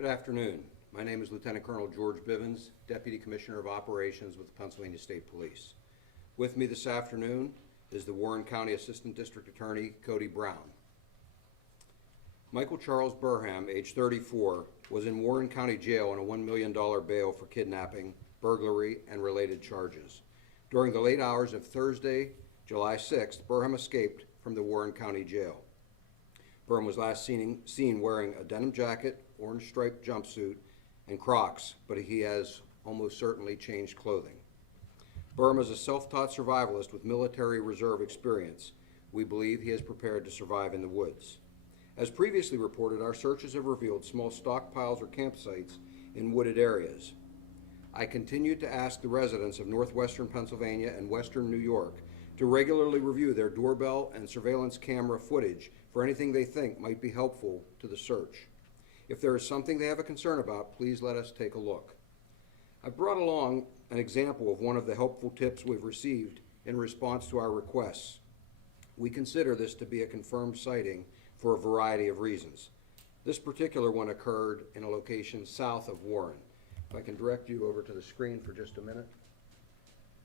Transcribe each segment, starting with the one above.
Good afternoon. My name is Lieutenant Colonel George Bivens, Deputy Commissioner of Operations with the Pennsylvania State Police. With me this afternoon is the Warren County Assistant District Attorney, Cody Brown. Michael Charles Burham, age 34, was in Warren County Jail on a $1 million bail for kidnapping, burglary, and related charges. During the late hours of Thursday, July 6th, Burham escaped from the Warren County Jail. Burham was last seen wearing a denim jacket, orange striped jumpsuit, and Crocs, but he has almost certainly changed clothing. Burham is a self-taught survivalist with military reserve experience. We believe he is prepared to survive in the woods. As previously reported, our searches have revealed small stockpiles or campsites in wooded areas. I continue to ask the residents of northwestern Pennsylvania and western New York to regularly review their doorbell and surveillance camera footage for anything they think might be helpful to the search. If there is something they have a concern about, please let us take a look. I've brought along an example of one of the helpful tips we've received in response to our requests. We consider this to be a confirmed sighting for a variety of reasons. This particular one occurred in a location south of Warren. If I can direct you over to the screen for just a minute.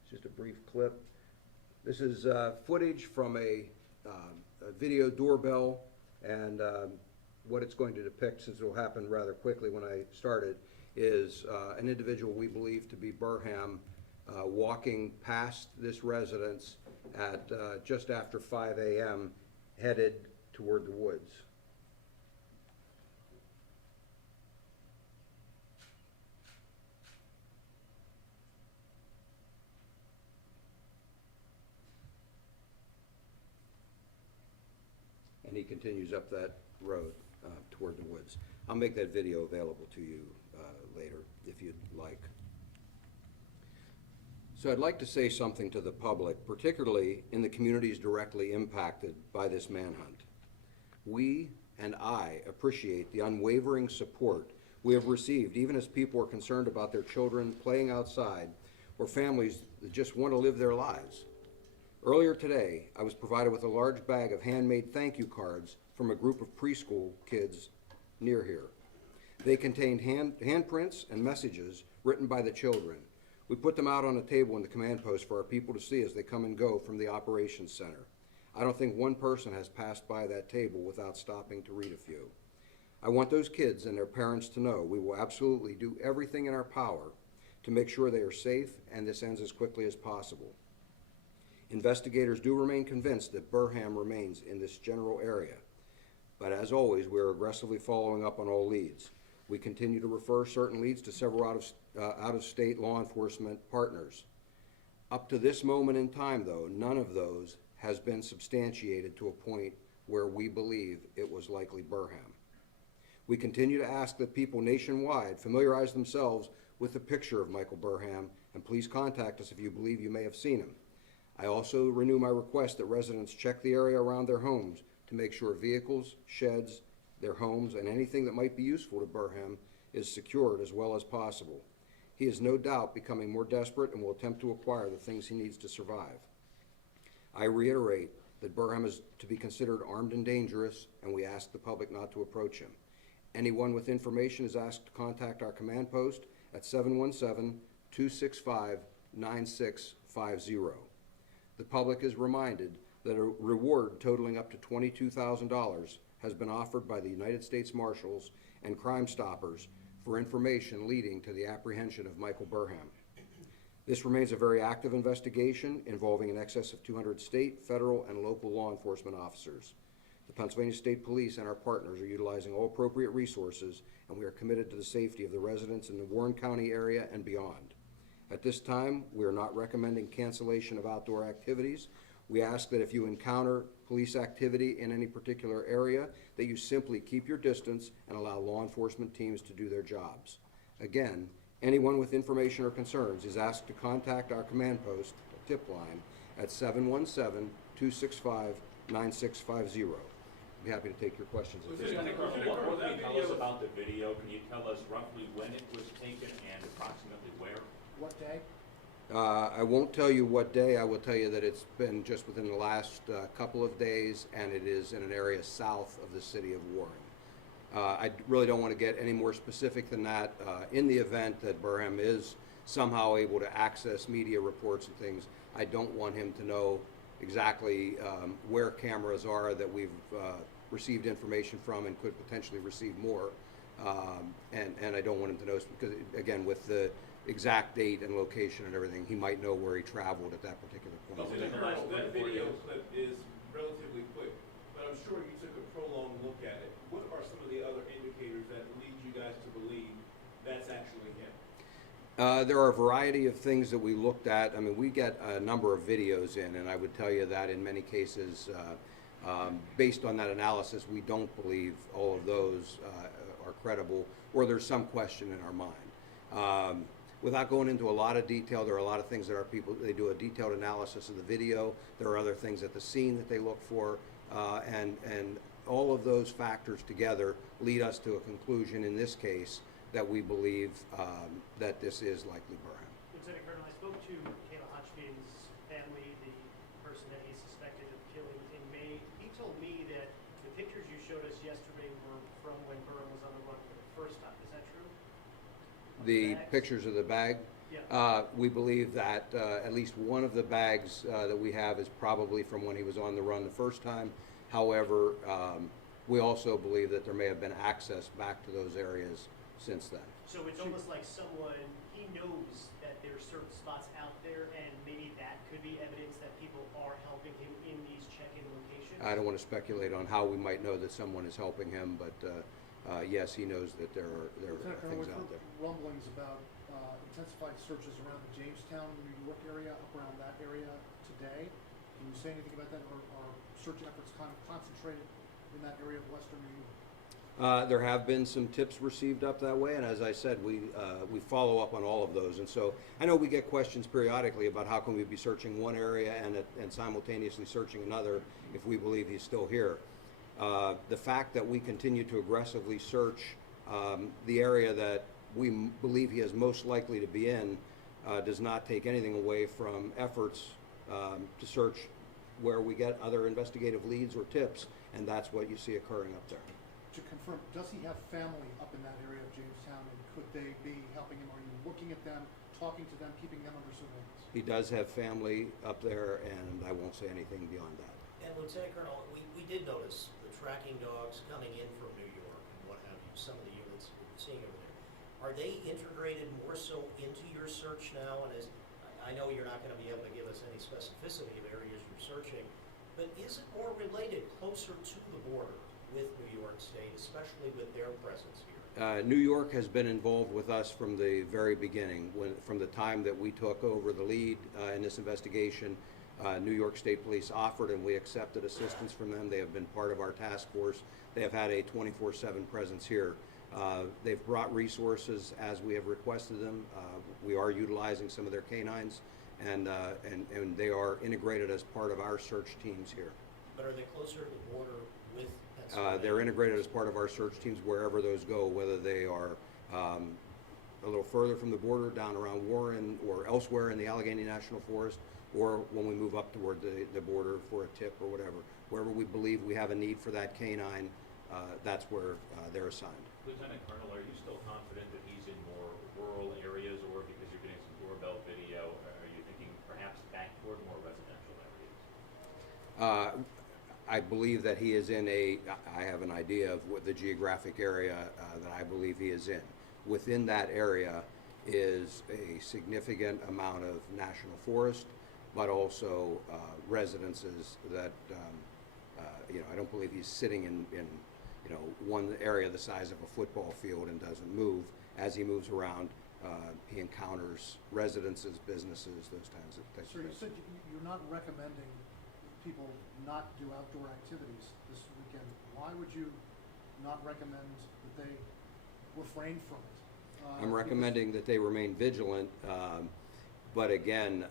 It's just a brief clip. This is footage from a video doorbell, and what it's going to depict, since it will happen rather quickly when I started, is an individual we believe to be Burham walking past this residence at just after 5 a.m. headed toward the woods. And he continues up that road toward the woods. I'll make that video available to you later if you'd like. So I'd like to say something to the public, particularly in the communities directly impacted by this manhunt. We and I appreciate the unwavering support we have received, even as people are concerned about their children playing outside or families that just want to live their lives. Earlier today, I was provided with a large bag of handmade thank you cards from a group of preschool kids near here. They contained handprints and messages written by the children. We put them out on a table in the command post for our people to see as they come and go from the operations center. I don't think one person has passed by that table without stopping to read a few. I want those kids and their parents to know we will absolutely do everything in our power to make sure they are safe and this ends as quickly as possible. Investigators do remain convinced that Burham remains in this general area, but as always, we are aggressively following up on all leads. We continue to refer certain leads to several out-of-state law enforcement partners. Up to this moment in time, though, none of those has been substantiated to a point where we believe it was likely Burham. We continue to ask that people nationwide familiarize themselves with the picture of Michael Burham, and please contact us if you believe you may have seen him. I also renew my request that residents check the area around their homes to make sure vehicles, sheds, their homes, and anything that might be useful to Burham is secured as well as possible. He is no doubt becoming more desperate and will attempt to acquire the things he needs to survive. I reiterate that Burham is to be considered armed and dangerous, and we ask the public not to approach him. Anyone with information is asked to contact our command post at 717-265-9650. The public is reminded that a reward totaling up to $22,000 has been offered by the United States Marshals and Crime Stoppers for information leading to the apprehension of Michael Burham. This remains a very active investigation involving in excess of 200 state, federal, and local law enforcement officers. The Pennsylvania State Police and our partners are utilizing all appropriate resources, and we are committed to the safety of the residents in the Warren County area and beyond. At this time, we are not recommending cancellation of outdoor activities. We ask that if you encounter police activity in any particular area, that you simply keep your distance and allow law enforcement teams to do their jobs. Again, anyone with information or concerns is asked to contact our command post tip line at 717-265-9650. I'd be happy to take your questions. Lieutenant Colonel, what more can you tell us about the video? Can you tell us roughly when it was taken and approximately where? What day? I won't tell you what day. I will tell you that it's been just within the last couple of days, and it is in an area south of the city of Warren. I really don't want to get any more specific than that. In the event that Burham is somehow able to access media reports and things, I don't want him to know exactly where cameras are that we've received information from and could potentially receive more. And I don't want him to know, because again, with the exact date and location and everything, he might know where he traveled at that particular point. That video clip is relatively quick, but I'm sure you took a prolonged look at it. What are some of the other indicators that lead you guys to believe that's actually him? There are a variety of things that we looked at. I mean, we get a number of videos in, and I would tell you that in many cases, based on that analysis, we don't believe all of those are credible, or there's some question in our mind. Without going into a lot of detail, there are a lot of things that our people, they do a detailed analysis of the video. There are other things at the scene that they look for, and all of those factors together lead us to a conclusion in this case that we believe that this is likely Burham. Lieutenant Colonel, I spoke to Kayla Hotchkins' family, the person that he suspected of killing in May. He told me that the pictures you showed us yesterday were from when Burham was on the run for the first time. Is that true? The pictures of the bag? Yeah. We believe that at least one of the bags that we have is probably from when he was on the run the first time. However, we also believe that there may have been access back to those areas since then. So it's almost like someone, he knows that there's certain spots out there, and maybe that could be evidence that people are helping him in these check-in locations? I don't want to speculate on how we might know that someone is helping him, but yes, he knows that there are Lieutenant things Colonel, out there. rumblings about intensified searches around the Jamestown, New York area, up around that area today. Can you say anything about that, or are search efforts kind of concentrated in that area of western New York? There have been some tips received up that way, and as I said, we follow up on all of those. And so I know we get questions periodically about how can we be searching one area and simultaneously searching another if we believe he's still here. The fact that we continue to aggressively search the area that we believe he is most likely to be in does not take anything away from efforts to search where we get other investigative leads or tips, and that's what you see occurring up there. To confirm, does he have family up in that area of Jamestown, and could they be helping him? Are you looking at them, talking to them, keeping them under surveillance? He does have family up there, and I won't say anything beyond that. And Lieutenant Colonel, we did notice the tracking dogs coming in from New York and what have you, some of the units we're seeing over there. Are they integrated more so into your search now? And as I know you're not going to be able to give us any specificity of areas you're searching, but is it more related closer to the border with New York State, especially with their presence here? New York has been involved with us from the very beginning. From the time that we took over the lead in this investigation, New York State Police offered and we accepted assistance from them. They have been part of our task force. They have had a 24/7 presence here. They've brought resources as we have requested them. We are utilizing some of their canines, and they are integrated as part of our search teams here. But are they closer to the border with Pennsylvania? They're integrated as part of our search teams wherever those go, whether they are a little further from the border, down around Warren, or elsewhere in the Allegheny National Forest, or when we move up toward the border for a tip or whatever. Wherever we believe we have a need for that canine, that's where they're assigned. Lieutenant Colonel, are you still confident that he's in more rural areas, or because you're getting some doorbell video, are you thinking perhaps back toward more residential areas? I believe that he is in I have an idea of what the geographic area that I believe he is in. Within that area is a significant amount of national forest, but also residences that, I don't believe he's sitting in one area the size of a football field and doesn't move. As he moves around, he encounters residences, businesses, those kinds of things. Sir, you said you're not recommending people not do outdoor activities this weekend. Why would you not recommend that they refrain from it? I'm recommending that they remain vigilant, but again,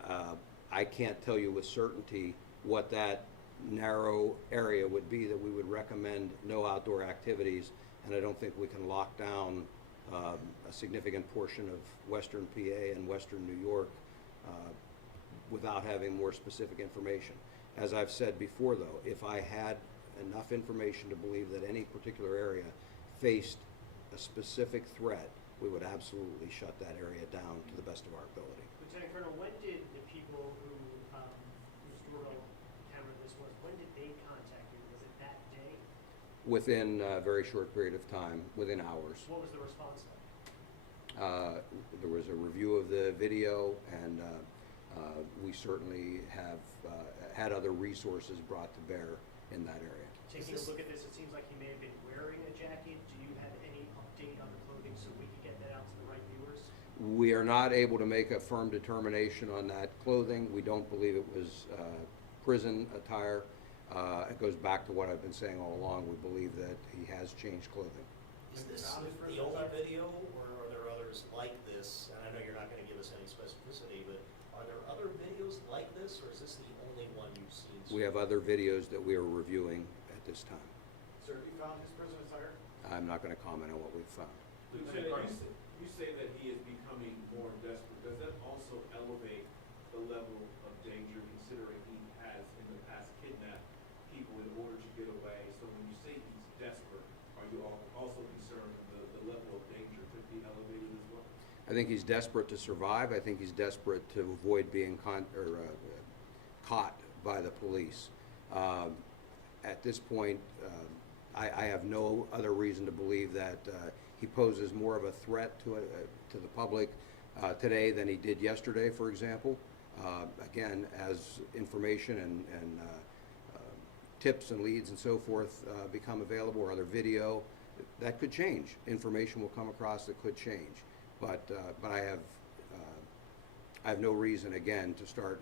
I can't tell you with certainty what that narrow area would be that we would recommend no outdoor activities, and I don't think we can lock down a significant portion of western PA and western New York without having more specific information. As I've said before, though, if I had enough information to believe that any particular area faced a specific threat, we would absolutely shut that area down to the best of our ability. Lieutenant Colonel, when did the people whose doorbell camera this was, when did they contact you? Was it that day? Within a very short period of time, within hours. What was the response like? There was a review of the video, and we certainly have had other resources brought to bear in that area. Taking a look at this, it seems like he may have been wearing a jacket. Do you have any update on the clothing so we can get that out to the right viewers? We are not able to make a firm determination on that clothing. We don't believe it was prison attire. It goes back to what I've been saying all along. We believe that he has changed clothing. Is this the only video, or are there others like this? And I know you're not gonna give us any specificity, but are there other videos like this, or is this the only one you've seen? We have other videos that we are reviewing at this time. Sir, have you found his prison attire? I'm not going to comment on what we've found. Lieutenant, you say that he is becoming more desperate. Does that also elevate the level of danger, considering he has in the past kidnapped people in order to get away? So when you say he's desperate, are you also concerned the level of danger could be elevated as well? I think he's desperate to survive. I think he's desperate to avoid being caught by the police. At this point, I have no other reason to believe that he poses more of a threat to the public today than he did yesterday, for example. Again, as information and tips and leads and so forth become available, or other video, that could change. Information will come across that could change. But I have no reason, again, to start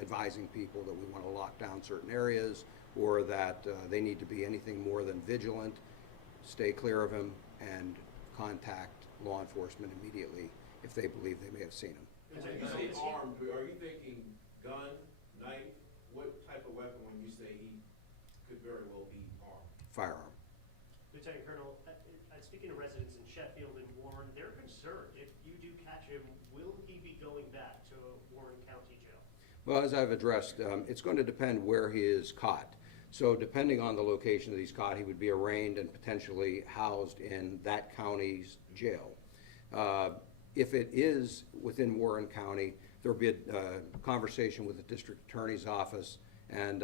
advising people that we want to lock down certain areas, or that they need to be anything more than vigilant, stay clear of him, and contact law enforcement immediately if they believe they may have seen him. And when you say armed, are you thinking gun, knife? What type of weapon when you say he could very well be armed? Firearm. Lieutenant Colonel, speaking to residents in Sheffield and Warren, they're concerned. If you do catch him, will he be going back to Warren County Jail? Well, as I've addressed, it's going to depend where he is caught. So depending on the location that he's caught, he would be arraigned and potentially housed in that county's jail. If it is within Warren County, there'll be a conversation with the district attorney's office, and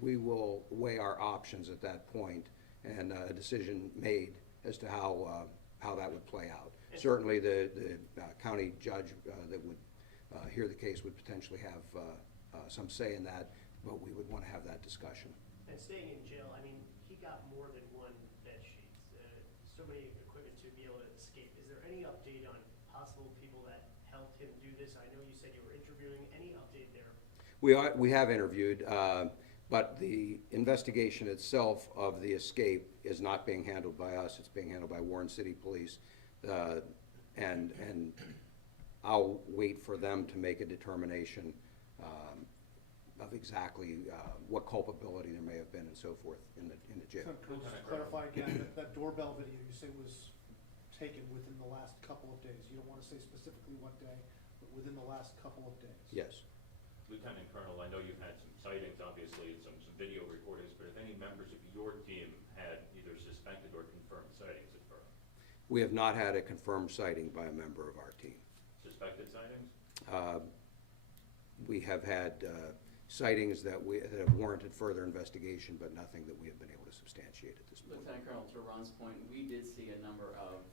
we will weigh our options at that point, and a decision made as to how that would play out. Certainly, the county judge that would hear the case would potentially have some say in that, but we would want to have that discussion. And staying in jail, I mean, he got more than one bed sheets, so many equipment to be able to escape. Is there any update on possible people that helped him do this? I know you said you were interviewing. Any update there? We have interviewed, but the investigation itself of the escape is not being handled by us. It's being handled by Warren City Police, and I'll wait for them to make a determination of exactly what culpability there may have been and so forth in the jail. Could you just clarify again, that doorbell video you say was taken within the last couple of days? You don't want to say specifically what day, but within the last couple of days? Yes. Lieutenant Colonel, I know you've had some sightings, obviously, and some video recordings, but if any members of your team had either suspected or confirmed sightings at Burham? We have not had a confirmed sighting by a member of our team. Suspected sightings? We have had sightings that have warranted further investigation, but nothing that we have been able to substantiate at this point. Lieutenant Colonel, to Ron's point, we did see a number of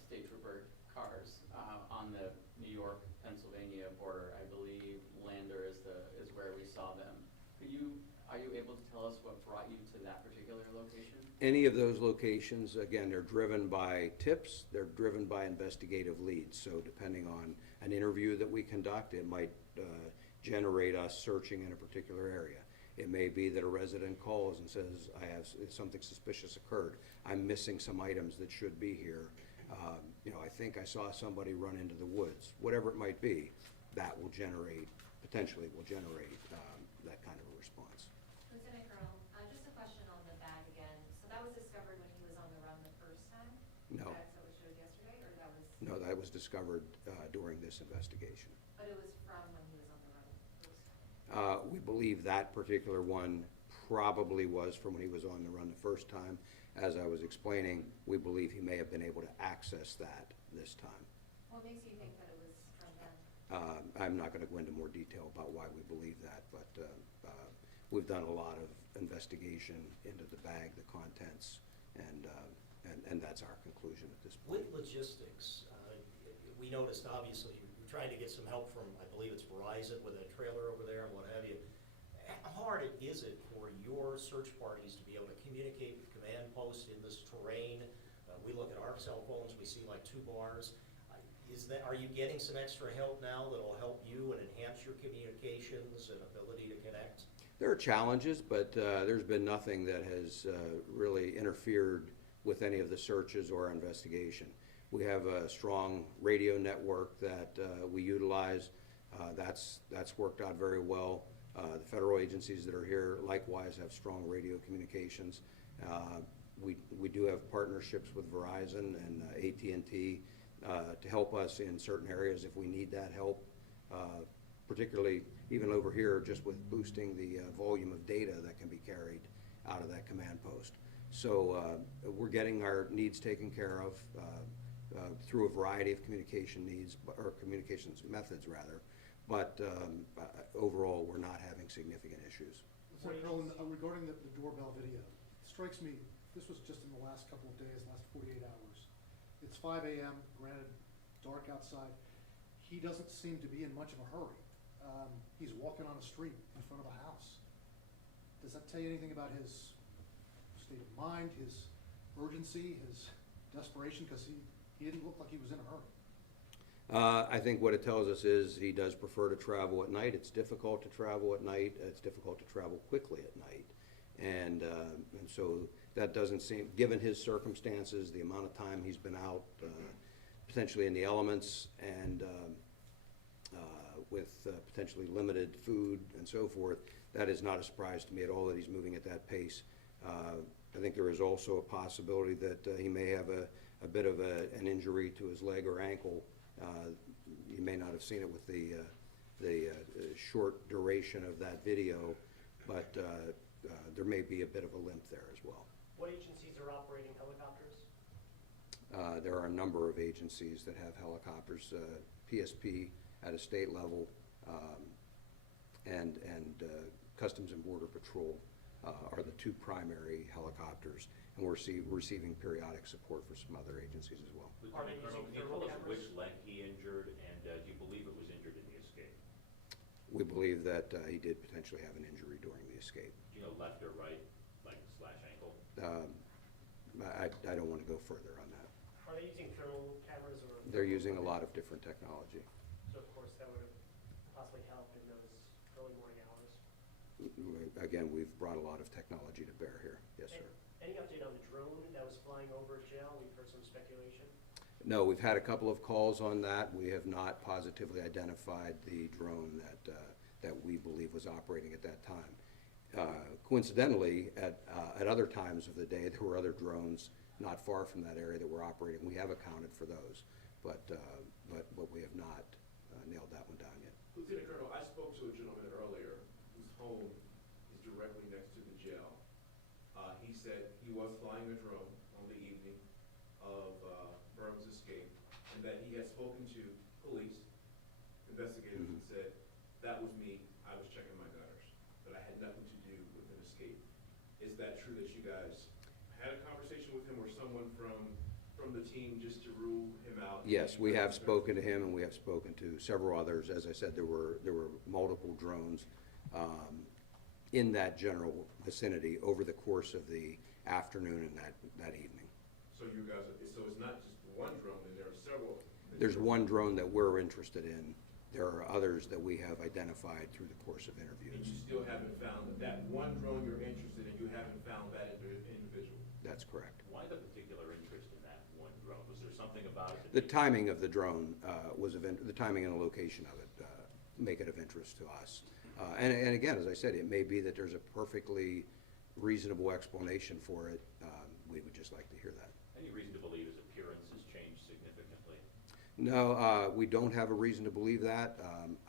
state trooper cars on the New York-Pennsylvania border. I believe Lander is where we saw them. Are you able to tell us what brought you to that particular location? Any of those locations, again, they're driven by tips, they're driven by investigative leads. So depending on an interview that we conduct, it might generate us searching in a particular area. It may be that a resident calls and says, something suspicious occurred. I'm missing some items that should be here. I think I saw somebody run into the woods. Whatever it might be, that will potentially generate that kind of a response. Lieutenant Colonel, just a question on the bag again. So that was discovered when he was on the run the first time? No. That was showed yesterday, or that was? No, that was discovered during this investigation. But it was from when he was on the run the first time? We believe that particular one probably was from when he was on the run the first time. as I was explaining, we believe he may have been able to access that this time. What makes you think that it was from them? I'm not going to go into more detail about why we believe that, but we've done a lot of investigation into the bag, the contents, and that's our conclusion at this point. With logistics, we noticed obviously you're trying to get some help from, I believe it's Verizon with a trailer over there and what have you. How hard is it for your search parties to be able to communicate with command posts in this terrain? We look at our cell phones, we see like 2 bars. Are you getting some extra help now that'll help you and enhance your communications and ability to connect? There are challenges, but there's been nothing that has really interfered with any of the searches or investigation. We have a strong radio network that we utilize. That's worked out very well. The federal agencies that are here likewise have strong radio communications. We do have partnerships with Verizon and AT&T to help us in certain areas if we need that help, particularly even over here just with boosting the volume of data that can be carried out of that command post. So we're getting our needs taken care of through a variety of communication needs, or communications methods rather, but overall we're not having significant issues. So, Carol, regarding the doorbell video, it strikes me, this was just in the last couple of days, last 48 hours. It's 5 a.m., granted, dark outside. He doesn't seem to be in much of a hurry. He's walking on a street in front of a house. Does that tell you anything about his state of mind, his urgency, his desperation? Because he didn't look like he was in a hurry. I think what it tells us is he does prefer to travel at night. It's difficult to travel at night. It's difficult to travel quickly at night. And so that doesn't seem, given his circumstances, the amount of time he's been out, potentially in the elements, and with potentially limited food and so forth, that is not a surprise to me at all that he's moving at that pace. I think there is also a possibility that he may have a bit of an injury to his leg or ankle. You may not have seen it with the short duration of that video, but there may be a bit of a limp there as well. What agencies are operating helicopters? There are a number of agencies that have helicopters, PSP at a state level, and Customs and Border Patrol are the 2 primary helicopters, and we're receiving periodic support for some other agencies as well. Lieutenant Colonel, can you tell us which leg he injured, and do you believe it was injured in the escape? We believe that he did potentially have an injury during the escape. Do you know left or right, leg / ankle? I don't want to go further on that. Are they using thermal cameras or? They're using a lot of different technology. So of course that would have possibly helped in those early morning hours. Again, we've brought a lot of technology to bear here. Yes, sir. Any update on the drone that was flying over jail? We've heard some speculation. No, we've had a couple of calls on that. We have not positively identified the drone that we believe was operating at that time. Coincidentally, at other times of the day, there were other drones not far from that area that were operating. We have accounted for those, but we have not nailed that one down yet. Lieutenant Colonel, I spoke to a gentleman earlier whose home is directly next to the jail. He said he was flying a drone on the evening of Burham's escape, and that he had spoken to police investigators and said, that was me, I was checking my gutters, but I had nothing to do with an escape. Is that true that you guys had a conversation with him, or someone from the team just to rule him out? Yes, we have spoken to him, and we have spoken to several others. As I said, there were multiple drones in that general vicinity over the course of the afternoon and that evening. So you guys, so it's not just one drone, and there are several? There's one drone that we're interested in. There are others that we have identified through the course of And interviews. you still haven't found that one drone you're interested in, you haven't found that individual? That's correct. Why the particular interest in that one drone? Was there something about it? The timing of the drone the timing and the location of it make it of interest to us. And again, as I said, it may be that there's a perfectly reasonable explanation for it. We would just like to hear that. Any reason to believe his appearance has changed significantly? No, we don't have a reason to believe that.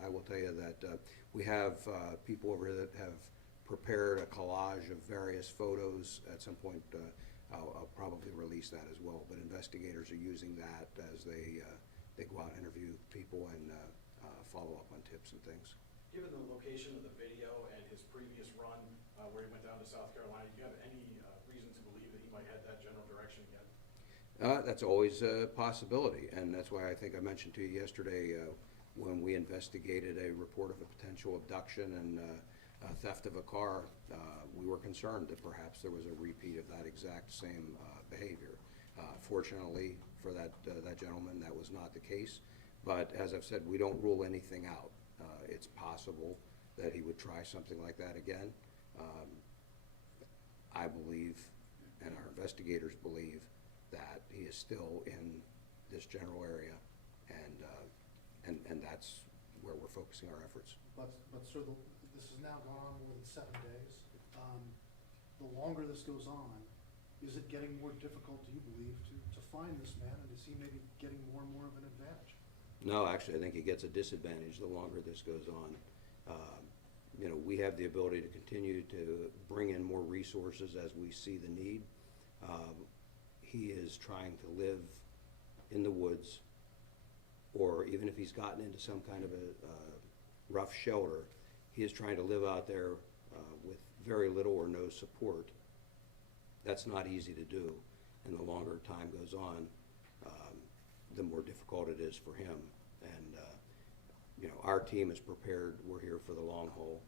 I will tell you that we have people over here that have prepared a collage of various photos. At some point, I'll probably release that as well. But investigators are using that as they go out and interview people and follow up on tips and things. Given the location of the video and his previous run where he went down to South Carolina, do you have any reason to believe that he might head that general direction again? That's always a possibility, and that's why I think I mentioned to you yesterday when we investigated a report of a potential abduction and theft of a car, we were concerned that perhaps there was a repeat of that exact same behavior. Fortunately for that gentleman, that was not the case, but as I've said, we don't rule anything out. It's possible that he would try something like that again. I believe, and our investigators believe, that he is still in this general area, and that's where we're focusing our efforts. But sir, this has now gone on more than 7 days. The longer this goes on, is it getting more difficult, do you believe, to find this man, and is he maybe getting more and more of an advantage? No, actually, I think he gets a disadvantage the longer this goes on. You know, we have the ability to continue to bring in more resources as we see the need. He is trying to live in the woods, or even if he's gotten into some kind of a rough shelter, he is trying to live out there with very little or no support. That's not easy to do, and the longer time goes on, the more difficult it is for him. And you know, our team is prepared. We're here for the long haul,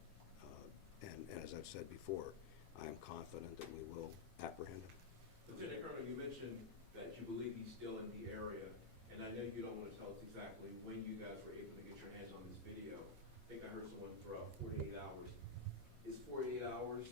and as I've said before, I am confident that we will apprehend him. Lieutenant Colonel, you mentioned that you believe he's still in the area, and I know you don't want to tell us exactly when you guys were able to get your hands on this video. I think I heard someone throw out 48 hours. Is 48 hours,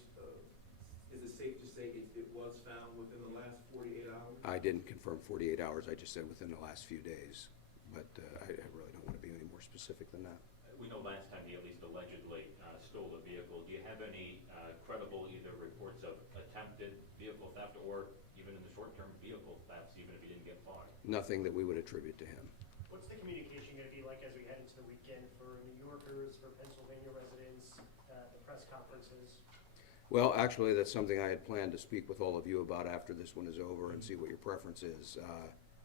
is it safe to say it was found within the last 48 hours? I didn't confirm 48 hours. I just said within the last few days, but I really don't want to be any more specific than that. We know last time he at least allegedly stole a vehicle. Do you have any credible either reports of attempted vehicle theft or even in the short term vehicle thefts, even if he didn't get far? Nothing that we would attribute to him. What's the communication going to be like as we head into the weekend for New Yorkers, for Pennsylvania residents, the press conferences? Well, actually, that's something I had planned to speak with all of you about after this one is over and see what your preference is.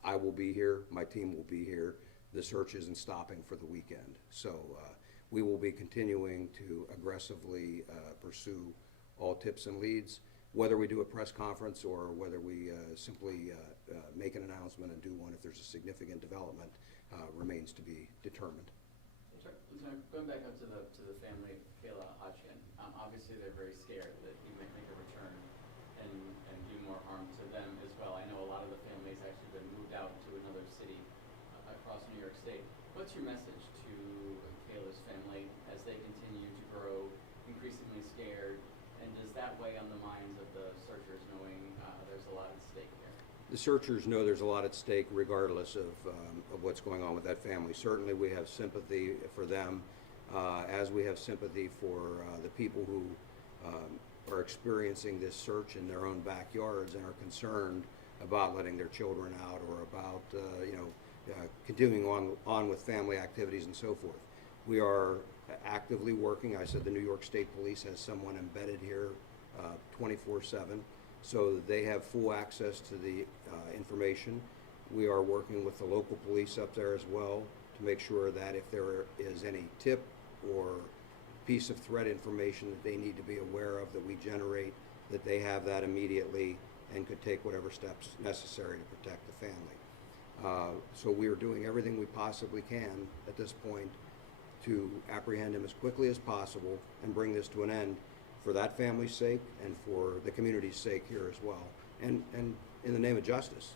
I will be here. My team will be here. The search isn't stopping for the weekend. So we will be continuing to aggressively pursue all tips and leads. Whether we do a press conference or whether we simply make an announcement and do one if there's a significant development remains to be determined. Lieutenant, going back up to the family, Kayla Hodgkin, obviously they're very scared that he might make a return and do more harm to them as well. I know a lot of the families actually been moved out to another city across New York State. What's your message to Kayla's family as they continue to grow increasingly scared, and does that weigh on the minds of the searchers knowing there's a lot at stake here? The searchers know there's a lot at stake regardless of what's going on with that family. Certainly we have sympathy for them, as we have sympathy for the people who are experiencing this search in their own backyards and are concerned about letting their children out or about continuing on with family activities and so forth. We are actively working. I said the New York State Police has someone embedded here 24/7. So they have full access to the information. We are working with the local police up there as well to make sure that if there is any tip or piece of threat information that they need to be aware of that we generate, that they have that immediately and could take whatever steps necessary to protect the family. So we are doing everything we possibly can at this point to apprehend him as quickly as possible and bring this to an end, for that family's sake and for the community's sake here as well, and in the name of justice.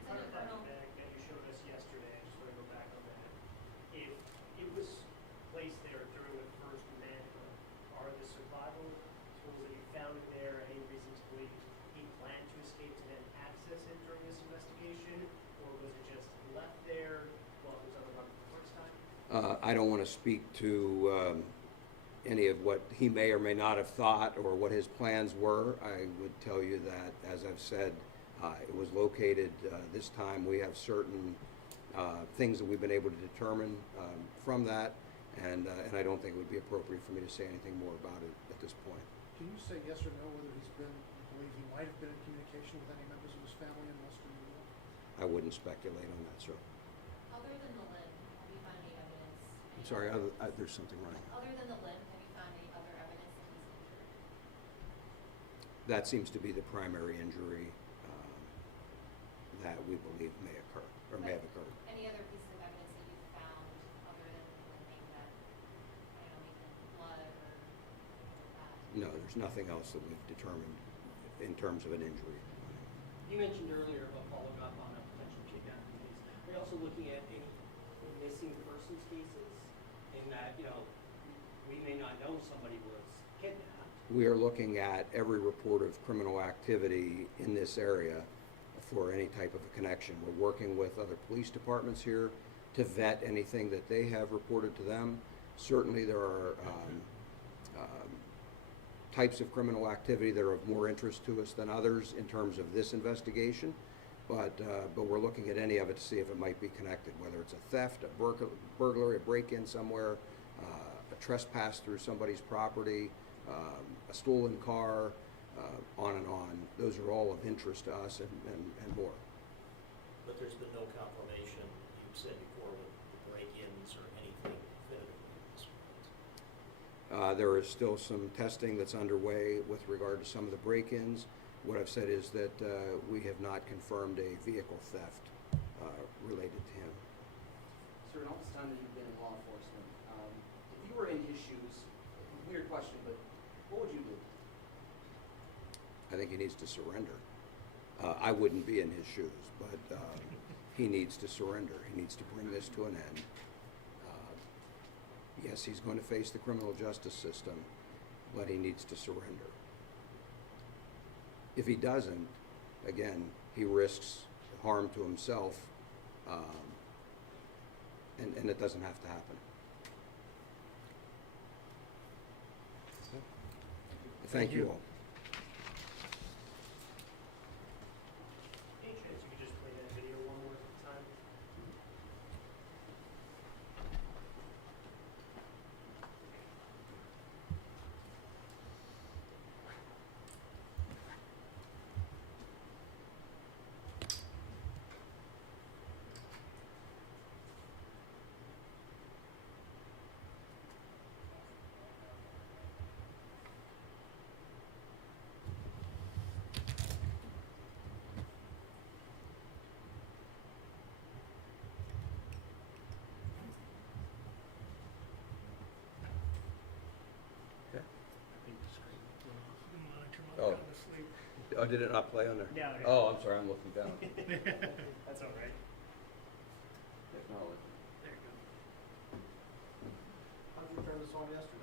To clarify the bag that you showed us yesterday, I just want to go back on that. If it was placed there during the first manhunt, are the survival tools that you found in there any reason to believe he planned to escape to then access it during this investigation, or was it just left there while it was on the run for the first time? I don't want to speak to any of what he may or may not have thought or what his plans were. I would tell you that, as I've said, it was located this time. We have certain things that we've been able to determine from that, and I don't think it would be appropriate for me to say anything more about it at this point. Can you say yes or no whether he's been believe he might have been in communication with any members of his family in Western New York? I wouldn't speculate on that, sir. Other than the limb, have you found any evidence? I'm sorry, there's something running. Other than the limb, have you found any other evidence that he's injured? That seems to be the primary injury that we believe may occur, or may have occurred. Any other pieces of evidence that you've found other than limbing that, I don't know, maybe blood or anything like that? No, there's nothing else that we've determined in terms of an injury. You mentioned earlier about following up on a potential kidnapping case. Are you also looking at any missing persons cases in that, we may not know somebody was kidnapped? We are looking at every report of criminal activity in this area for any type of a connection. We're working with other police departments here to vet anything that they have reported to them. Certainly there are types of criminal activity that are of more interest to us than others in terms of this investigation, but we're looking at any of it to see if it might be connected, whether it's a theft, a burglary, a break-in somewhere, a trespass through somebody's property, a stolen car, on and on. Those are all of interest to us and more. But there's been no confirmation, you said before, with the break-ins or anything definitive at this point? There is still some testing that's underway with regard to some of the break-ins. What I've said is that we have not confirmed a vehicle theft related to him. Sir, in all this time that you've been in law enforcement, if you were in his shoes, weird question, but what would you do? I think he needs to surrender. I wouldn't be in his shoes, but he needs to surrender. He needs to bring this to an end. Yes, he's going to face the criminal justice system, but he needs to surrender. If he doesn't, again, he risks harm to himself, and it doesn't have to happen. Thank you all. Any chance you could just play that video one more time? Oh. Oh, did it not play on there? No, no. Oh, I'm sorry, I'm looking down. That's all right. Technology. There you go. How did you turn this on yesterday?